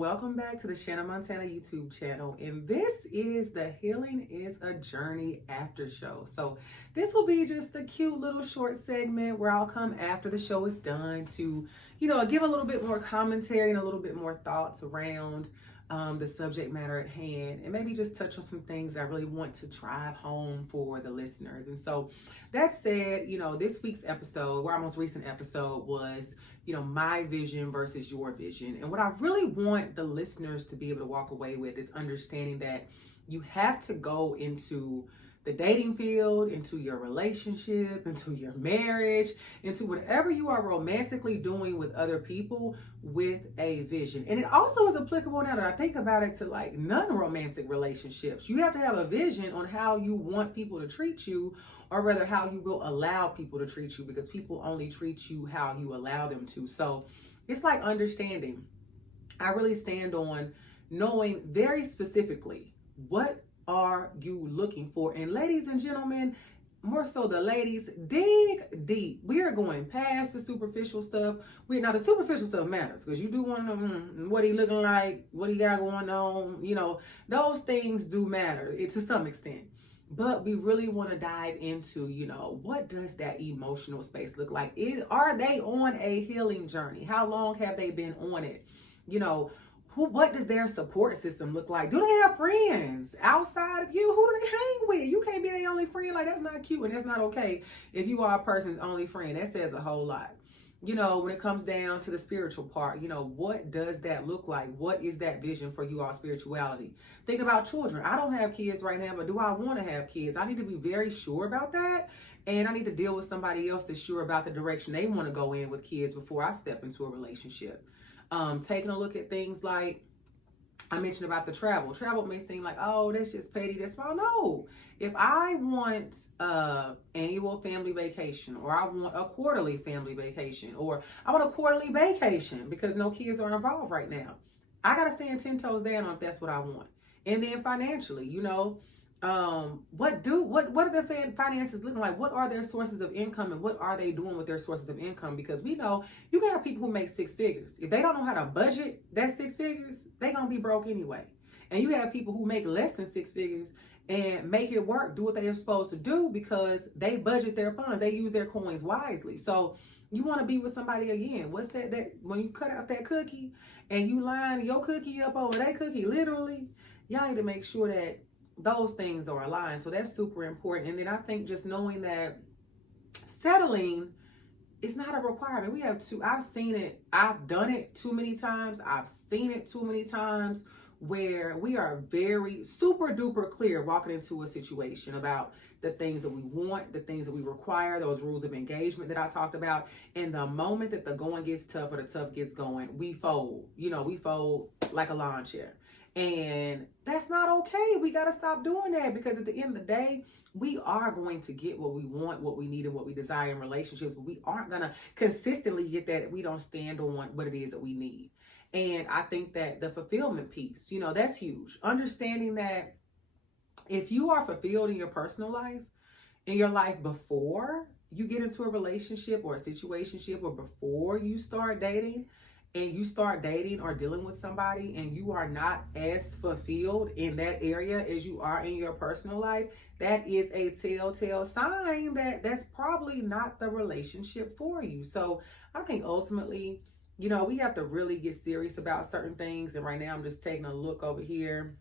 welcome back to the Shaanah Montana YouTube channel. And this is the Healing is a Journey after show. So this will be just a cute little short segment where I'll come after the show is done to, give a little bit more commentary and a little bit more thoughts around the subject matter at hand, and maybe just touch on some things that I really want to drive home for the listeners. And so that said, this week's episode, or our most recent episode, was my vision versus your vision. And what I really want the listeners to be able to walk away with is understanding that you have to go into the dating field, into your relationship, into your marriage, into whatever you are romantically doing with other people with a vision. And it also is applicable, now that I think about it, to like non-romantic relationships. You have to have a vision on how you want people to treat you, or rather how you will allow people to treat you, because people only treat you how you allow them to. So it's like understanding. I really stand on knowing very specifically what are you looking for. And ladies and gentlemen, more so the ladies, dig deep. We are going past the superficial stuff. Now the superficial stuff matters, because you do want to know what he looking like, what he got going on. Those things do matter to some extent. But we really want to dive into, what does that emotional space look like? Are they on a healing journey? How long have they been on it? What does their support system look like? Do they have friends outside of you? Who do they hang with? You can't be their only friend. Like, that's not cute, and that's not okay if you are a person's only friend. That says a whole lot. When it comes down to the spiritual part, what does that look like? What is that vision for you all spirituality? Think about children. I don't have kids right now, but do I want to have kids? I need to be very sure about that. And I need to deal with somebody else that's sure about the direction they want to go in with kids before I step into a relationship. Taking a look at things like I mentioned about the travel. Travel may seem like, oh, that's just petty, that's small. No. If I want annual family vacation, or I want a quarterly family vacation, or I want a quarterly vacation because no kids are involved right now, I got to stand 10 toes down on if that's what I want. And then financially, what are the finances looking like? What are their sources of income, and what are they doing with their sources of income? Because we know you can have people who make 6 figures. If they don't know how to budget that 6 figures, they're going to be broke anyway. And you have people who make less than 6 figures and make it work, do what they're supposed to do, because they budget their funds. They use their coins wisely. So you want to be with somebody, again, what's that when you cut out that cookie and you line your cookie up over that cookie, literally, y'all need to make sure that those things are aligned. So that's super important. And then I think just knowing that settling is not a requirement. We have to, I've seen it, I've done it too many times. I've seen it too many times where we are very super duper clear walking into a situation about the things that we want, the things that we require, those rules of engagement that I talked about. And the moment that the going gets tough, or the tough gets going, we fold. We fold like a lawn chair. And that's not okay. We got to stop doing that, because at the end of the day, we are going to get what we want, what we need, and what we desire in relationships. But we aren't going to consistently get that if we don't stand on what it is that we need. And I think that the fulfillment piece, that's huge. Understanding that if you are fulfilled in your personal life, in your life before you get into a relationship or a situationship, or before you start dating, and you start dating or dealing with somebody and you are not as fulfilled in that area as you are in your personal life, that is a telltale sign that that's probably not the relationship for you. So I think ultimately, we have to really get serious about certain things. And right now I'm just taking a look over here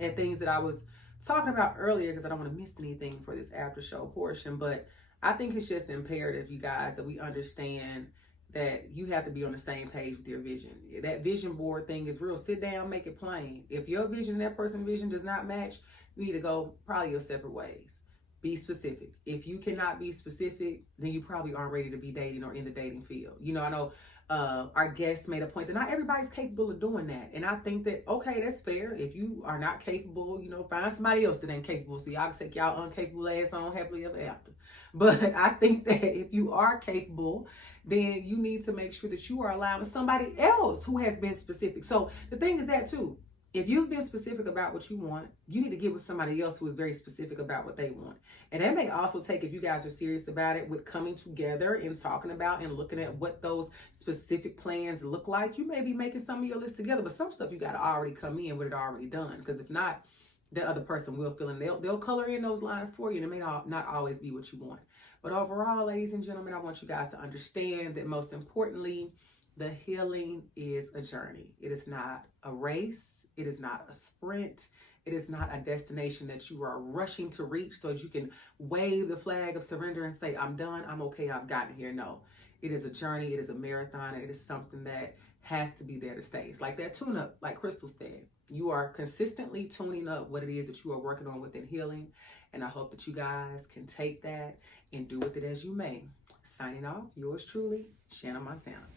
at things that I was talking about earlier, because I don't want to miss anything for this after show portion. But I think it's just imperative, you guys, that we understand that you have to be on the same page with your vision. That vision board thing is real. Sit down, make it plain. If your vision and that person's vision does not match, you need to go probably your separate ways. Be specific. If you cannot be specific, then you probably aren't ready to be dating or in the dating field. I know our guest made a point that not everybody's capable of doing that. And I think that, okay, that's fair. If you are not capable, find somebody else that ain't capable. So y'all can take y'all uncapable ass on happily ever after. But I think that if you are capable, then you need to make sure that you are allowing somebody else who has been specific. So the thing is that too, If you've been specific about what you want, you need to get with somebody else who is very specific about what they want. And that may also take, if you guys are serious about it, with coming together and talking about and looking at what those specific plans look like. You may be making some of your list together, but some stuff you got to already come in with it already done. Because if not, the other person will fill in. They'll color in those lines for you. And it may not always be what you want. But overall, ladies and gentlemen, I want you guys to understand that most importantly, the healing is a journey. It is not a race. It is not a sprint. It is not a destination that you are rushing to reach so that you can wave the flag of surrender and say, I'm done, I'm okay, I've gotten here. No, it is a journey. It is a marathon. And it is something that has to be there to stay. It's like that tune up, like Crystal said. You are consistently tuning up what it is that you are working on within healing. And I hope that you guys can take that and do with it as you may. Signing off, yours truly, Shaanah Montana.